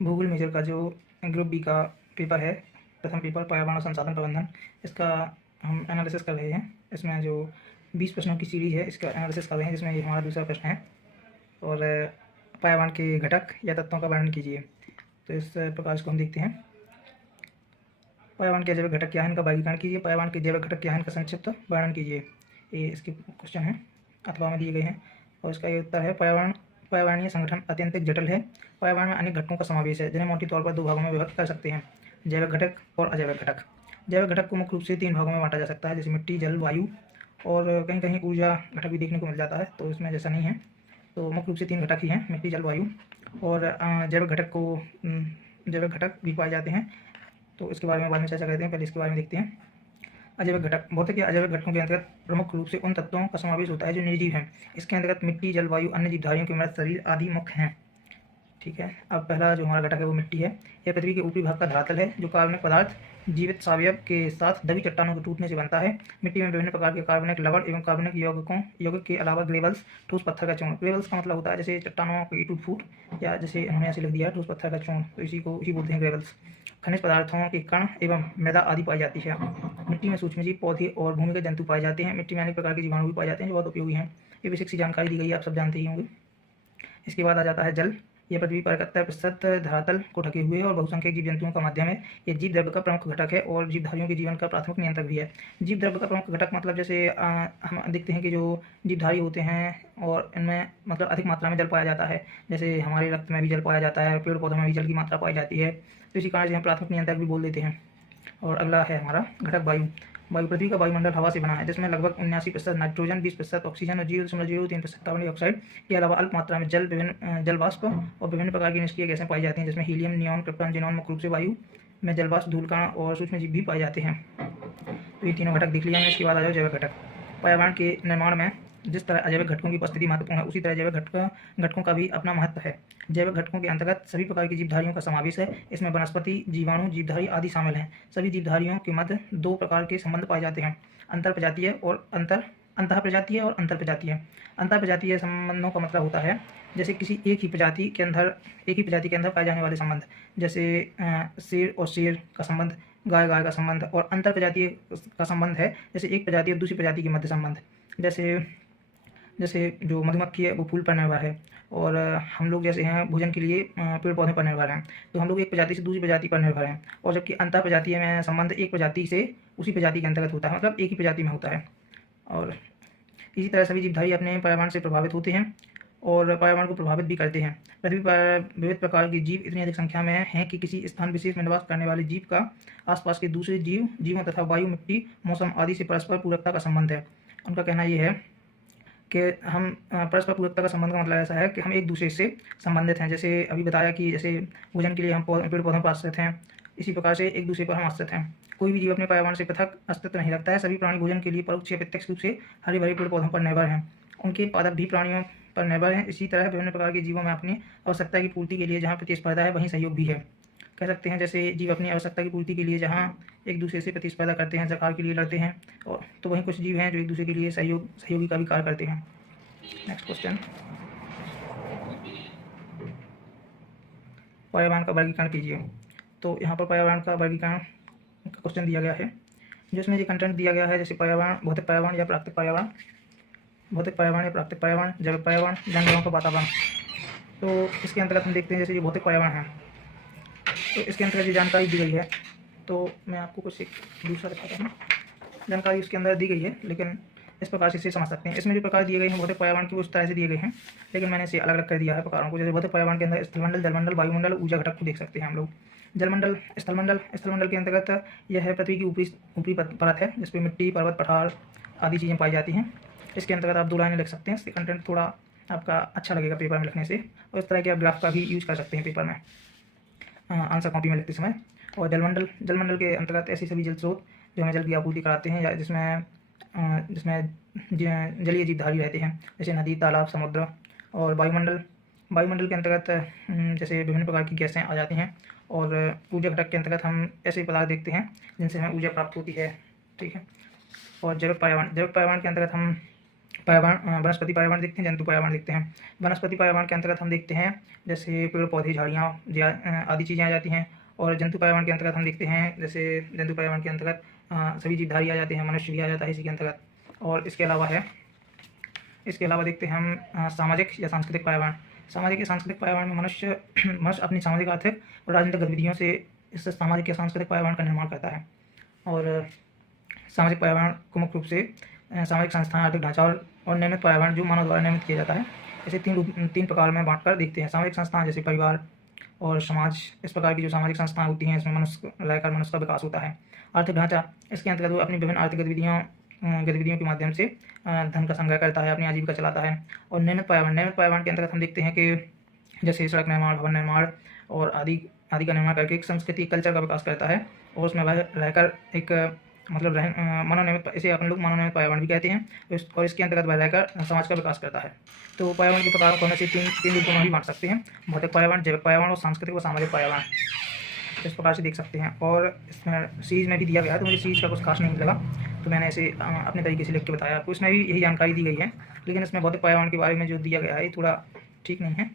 भूगोल मेजर का जो ग्रुप बी का पेपर है, प्रथम पेपर पर्यावरण और संसाधन प्रबंधन, इसका हम एनालिसिस कर रहे हैं। इसमें जो 20 प्रश्नों की सीरीज है, इसका एनालिसिस कर रहे हैं, जिसमें ये हमारा दूसरा प्रश्न है। और पर्यावरण के घटक या तत्वों का वर्णन कीजिए। तो इस प्रकार इसको हम देखते हैं। पर्यावरण के जैविक घटक क्या है, इनका वर्गीकरण कीजिए। पर्यावरण के जैविक घटक क्या है, इनका संक्षिप्त वर्णन कीजिए। ये इसके क्वेश्चन हैं, अथवा में दिए गए हैं। और इसका ये उत्तर है, पर्यावरणीय संगठन अत्यंत जटिल है। पर्यावरण में अनेक घटकों का समावेश है, जिन्हें मोटे तौर पर दो भागों में विभक्त कर सकते हैं: जैविक घटक और अजैविक घटक। जैविक घटक को मुख्य रूप से 3 भागों में बांटा जा सकता है, जैसे मिट्टी, जल, वायु, और कहीं कहीं ऊर्जा घटक भी देखने को मिल जाता है, तो इसमें जैसा नहीं है। तो मुख्य रूप से 3 घटक ही हैं: मिट्टी, जल, वायु। और जैविक घटक भी पाए जाते हैं, तो इसके बारे में बाद में चर्चा करते हैं। पहले इसके बारे में देखते हैं। अजैविक घटक। भौतिक या अजैविक घटकों के अंतर्गत प्रमुख रूप से उन तत्वों का समावेश होता है जो निर्जीव हैं। इसके अंतर्गत मिट्टी, जल, वायु, अन्य जीवधारियों के मृत शरीर आदि मुख्य हैं। ठीक है। अब पहला जो हमारा घटक है वो मिट्टी है। यह पृथ्वी के ऊपरी भाग का धरातल है, जो कार्बनिक पदार्थ जीवित सावयव के साथ दबी चट्टानों के टूटने से बनता है। मिट्टी में विभिन्न प्रकार के कार्बनिक लवण एवं कार्बनिक यौगिक के अलावा ग्रेवल्स, ठोस पत्थर का चूर्ण। ग्रेवल्स का मतलब होता है जैसे चट्टानों की टूट फूट, या जैसे उन्होंने ऐसे लिख दिया ठोस पत्थर का चूर्ण, तो इसी बोलते हैं ग्रेवल्स। खनिज पदार्थों के कण एवं मृदा आदि पाई जाती है। मिट्टी में सूक्ष्मजीव, पौधे और भूमिगत जंतु पाए जाते हैं। मिट्टी में अनेक प्रकार के जीवाणु भी पाए जाते हैं, जो बहुत उपयोगी हैं। ये बेसिक सी जानकारी दी गई है, आप सब जानते ही होंगे। इसके बाद आ जाता है जल। यह पृथ्वी पर 71% धरातल को ढके हुए है और बहुसंख्यक जीव जंतुओं का माध्यम है। यह जीव द्रव्य का प्रमुख घटक है और जीवधारियों के जीवन का प्राथमिक नियंत्रक भी है। जीव द्रव्य का प्रमुख घटक मतलब जैसे हम देखते हैं कि जो जीवधारी होते हैं और इनमें मतलब अधिक मात्रा में जल पाया जाता है। जैसे हमारे रक्त में भी जल पाया जाता है, पेड़ पौधों में भी जल की मात्रा पाई जाती है, तो इसी कारण से हम प्राथमिक नियंत्रक भी बोल देते हैं। और अगला है हमारा घटक वायु। वायु। पृथ्वी का वायुमंडल हवा से बना है, जिसमें लगभग 79% नाइट्रोजन, 20% ऑक्सीजन और 0.03% कार्बन डाइऑक्साइड के अलावा अल्प मात्रा में जल वाष्प और विभिन्न प्रकार की निष्क्रिय गैसें पाई जाती हैं, जिसमें हीलियम, नियॉन, क्रिप्टॉन, जेनॉन। मुख्य रूप से वायु में जलवाष्प, धूलकण और सूक्ष्मजीव भी पाए जाते हैं। तो ये तीनों घटक देख लिया हमने। इसके बाद आ जाओ जैविक घटक। पर्यावरण के निर्माण में जिस तरह अजैविक घटकों की उपस्थिति महत्वपूर्ण है, उसी तरह जैविक घटकों का भी अपना महत्व है। जैविक घटकों के अंतर्गत सभी प्रकार की जीवधारियों का समावेश है। इसमें वनस्पति, जीवाणु, जीवधारी आदि शामिल हैं। सभी जीवधारियों के मध्य 2 प्रकार के संबंध पाए जाते हैं: अंतःप्रजातीय और अंतःप्रजातीय और अंतरप्रजातीय। अंतःप्रजातीय संबंधों का मतलब होता है जैसे किसी एक ही प्रजाति के अंदर पाए जाने वाले संबंध, जैसे शेर और शेर का संबंध, गाय का संबंध। और अंतरप्रजातीय का संबंध है जैसे एक प्रजाति और दूसरी प्रजाति के मध्य संबंध। जैसे जो मधुमक्खी है वो फूल पर निर्भर है, और हम लोग जैसे हैं भोजन के लिए पेड़ पौधों पर निर्भर हैं, तो हम लोग एक प्रजाति से दूसरी प्रजाति पर निर्भर हैं। और जबकि अंतर प्रजातीय में संबंध एक प्रजाति से उसी प्रजाति के अंतर्गत होता है, मतलब एक ही प्रजाति में होता है। और इसी तरह सभी जीवधारी अपने पर्यावरण से प्रभावित होते हैं और पर्यावरण को प्रभावित भी करते हैं। पृथ्वी पर विविध प्रकार के जीव इतनी अधिक संख्या में हैं कि किसी स्थान विशेष में निवास करने वाले जीव का आसपास के दूसरे जीवों तथा वायु, मिट्टी, मौसम आदि से परस्पर पूरकता का संबंध है। उनका कहना यह है कि हम परस्पर पूरकता का संबंध का मतलब ऐसा है कि हम एक दूसरे से संबंधित हैं। जैसे अभी बताया कि जैसे भोजन के लिए हम पेड़ पौधों पर आश्रित हैं, इसी प्रकार से एक दूसरे पर हम आश्रित हैं। कोई भी जीव अपने पर्यावरण से पृथक अस्तित्व नहीं रखता है। सभी प्राणी भोजन के लिए परोक्ष या प्रत्यक्ष रूप से हरे भरे पेड़ पौधों पर निर्भर हैं। उनके पादप भी प्राणियों पर निर्भर हैं। इसी तरह विभिन्न प्रकार के जीवों में अपनी आवश्यकता की पूर्ति के लिए जहाँ प्रतिस्पर्धा है, वहीं सहयोग भी है। कह सकते हैं जैसे जीव अपनी आवश्यकता की पूर्ति के लिए जहाँ एक दूसरे से प्रतिस्पर्धा करते हैं, सरकार के लिए लड़ते हैं, और तो वहीं कुछ जीव हैं जो एक दूसरे के लिए सहयोगी का भी कार्य करते हैं। नेक्स्ट क्वेश्चन, पर्यावरण का वर्गीकरण कीजिए। तो यहाँ पर पर्यावरण का वर्गीकरण का क्वेश्चन दिया गया है, जिसमें ये कंटेंट दिया गया है जैसे पर्यावरण, भौतिक पर्यावरण या प्राकृतिक पर्यावरण, जैविक पर्यावरण, जानवरों का वातावरण। तो इसके अंतर्गत हम देखते हैं जैसे ये भौतिक पर्यावरण है, तो इसके अंतर्गत ये जानकारी दी गई है। तो मैं आपको कुछ एक दूसरा दिखाता हूँ। जानकारी उसके अंदर दी गई है, लेकिन इस प्रकार से इसे समझ सकते हैं। इसमें जो प्रकार दिए गए हैं भौतिक पर्यावरण की उस तरह से दिए गए हैं, लेकिन मैंने इसे अलग अलग कर दिया है प्रकारों को। जैसे भौतिक पर्यावरण के अंदर स्थलमंडल, जलमंडल, वायुमंडल, ऊर्जा घटक को देख सकते हैं हम लोग। जलमंडल, स्थलमंडल के अंतर्गत यह है पृथ्वी की ऊपरी परत है, जिस पर मिट्टी, पर्वत, पठार आदि चीज़ें पाई जाती हैं। इसके अंतर्गत आप 2 लाइनें लिख सकते हैं। इससे कंटेंट थोड़ा आपका अच्छा लगेगा पेपर में लिखने से, और इस तरह के आप ग्राफ का भी यूज कर सकते हैं पेपर में आंसर कॉपी में लिखते समय। और जलमंडल के अंतर्गत ऐसी सभी जल स्रोत जो हमें जल की आपूर्ति कराते हैं, या जिसमें जलीय जीवधारी रहते हैं, जैसे नदी, तालाब, समुद्र। और वायुमंडल के अंतर्गत जैसे विभिन्न प्रकार की गैसें आ जाती हैं। और ऊर्जा घटक के अंतर्गत हम ऐसे पदार्थ देखते हैं जिनसे हमें ऊर्जा प्राप्त होती है। ठीक है। और जैविक पर्यावरण के अंतर्गत हम पर्यावरण वनस्पति पर्यावरण देखते हैं, जंतु पर्यावरण देखते हैं। वनस्पति पर्यावरण के अंतर्गत हम देखते हैं जैसे पेड़ पौधे झाड़ियाँ आदि चीज़ें आ जाती हैं। और जंतु पर्यावरण के अंतर्गत हम देखते हैं जैसे जंतु पर्यावरण के अंतर्गत सभी जीवधारी आ जाते हैं, मनुष्य भी आ जाता है इसी के अंतर्गत। और इसके अलावा देखते हैं हम सामाजिक या सांस्कृतिक पर्यावरण। सामाजिक या सांस्कृतिक पर्यावरण में मनुष्य अपनी सामाजिक, आर्थिक और राजनीतिक गतिविधियों से इस सामाजिक या सांस्कृतिक पर्यावरण का निर्माण करता है। और सामाजिक पर्यावरण को मुख्य रूप से सामाजिक संस्थान, आर्थिक ढांचा और नियमित पर्यावरण जो मानव द्वारा नियमित किया जाता है, ऐसे तीन प्रकार में बांटकर देखते हैं। सामाजिक संस्थान जैसे परिवार और समाज, इस प्रकार की जो सामाजिक संस्थाएं होती हैं इसमें मनुष्य रहकर मनुष्य का विकास होता है। आर्थिक ढांचा, इसके अंतर्गत वो अपनी विभिन्न आर्थिक गतिविधियों के माध्यम से धन का संग्रह करता है, अपनी आजीविका चलाता है। और नियमित पर्यावरण के अंतर्गत हम देखते हैं कि जैसे सड़क निर्माण, भवन निर्माण और आदि का निर्माण करके एक संस्कृति, कल्चर का विकास करता है। और उसमें वह रहकर एक मतलब मनोनियमित, इसे अपन लोग मनोनियमित पर्यावरण भी कहते हैं। और इसके अंतर्गत वह रहकर समाज का विकास करता है। तो पर्यावरण के प्रकारों को हम ऐसे तीन रूपों में भी बांट सकते हैं: भौतिक पर्यावरण, जैविक पर्यावरण और सांस्कृतिक व सामाजिक पर्यावरण। इस प्रकार से देख सकते हैं। और इसमें सीरीज में भी दिया गया है, तो मुझे सीरीज का कुछ खास नहीं लगा, तो मैंने इसे अपने तरीके से लिख के बताया आपको। इसमें भी यही जानकारी दी गई है, लेकिन इसमें भौतिक पर्यावरण के बारे में जो दिया गया है ये थोड़ा ठीक नहीं है।